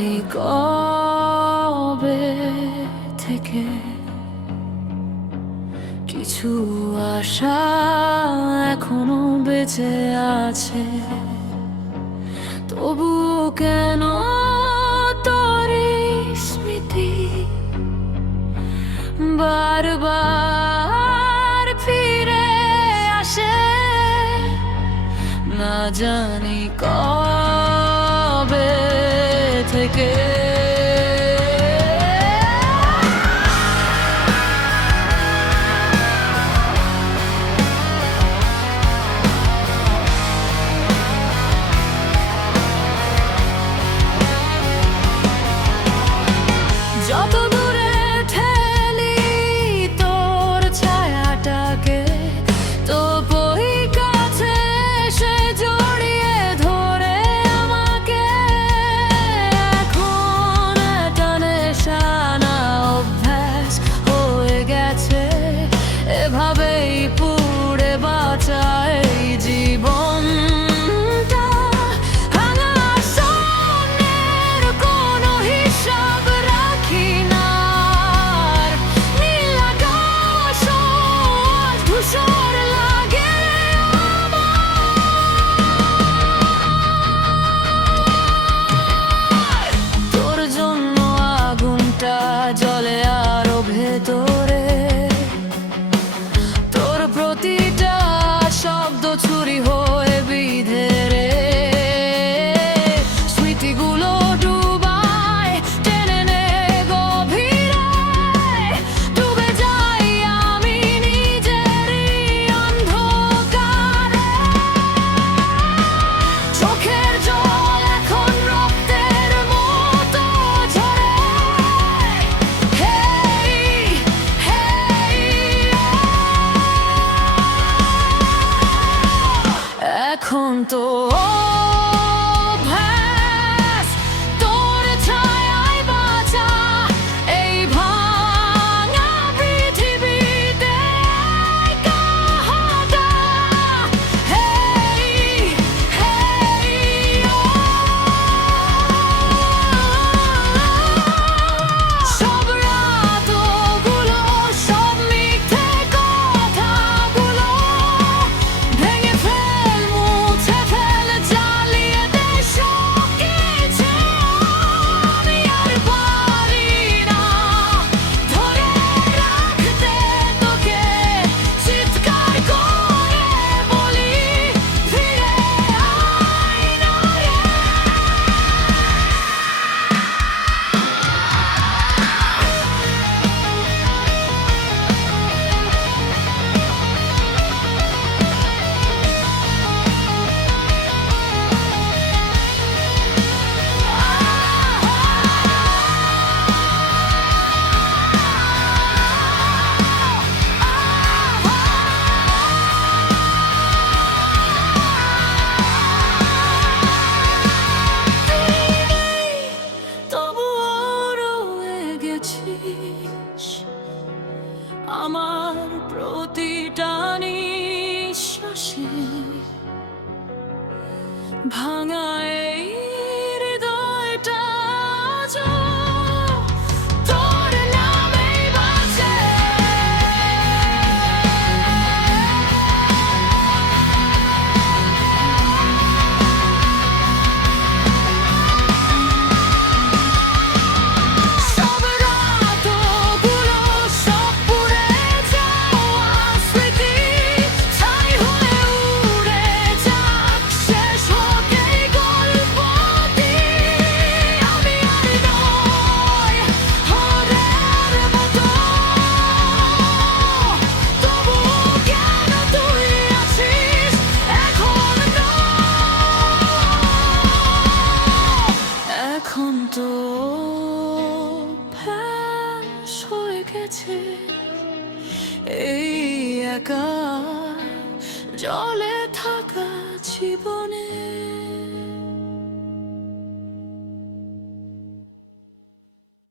জানি কবে থেকে কিছু আশা এখনো বেঁচে আছে, তবু কেন তোর স্মৃতি বারবার ফিরে আসে, না জানি কবে থেকে। যত দূরে ঠেলি তোর ছায়াটাকে, তবুই কাছে এসে জড়িয়ে ধরে আমাকে। এখন এটা নেশা না অভ্যাস হয়ে গেছে, এভাবেই পুড়ে বাঁচায় জীবন। জলে আরো ভেতরে তোর প্রতিটা শব্দ ছুরি হয়ে বিঁধে রে, স্মৃতিগুলো ডুবায় টেনে নে গভীরে, ডুবে যাই আমি নিজেরই অন্ধকারে। চোখের জল এখন রক্তের মতো ঝরে, এখন তো অভ্যাস তোর ছায়ায় বাঁচা, এই ভাঙা পৃথিবীতে একা হাঁটা। সব রাতগুলো, সব মিথ্যে কথাগুলো ভেঙে ফেল, মুছে ফেল, জ্বালিয়ে দে সবকিছু। আমি আর পারি না ধরে রাখতে তোকে, চিৎকার করে বলি ফিরে আয় না রে। আমার প্রতিটা নিঃশ্বাসে ভাঙা এই হৃদয়টা আজও তোর নামেই বাজে। সব রাতগুলো, সব পুড়ে যাওয়া স্মৃতি ছাই হয়ে উড়ে যাক, শেষ হোক এই গল্পটি। আমি আর নই হারের মতো, তবু কেন তুই আছিস এখনো? এখন তো অভ্যাস হয়ে গেছে এই একা জলে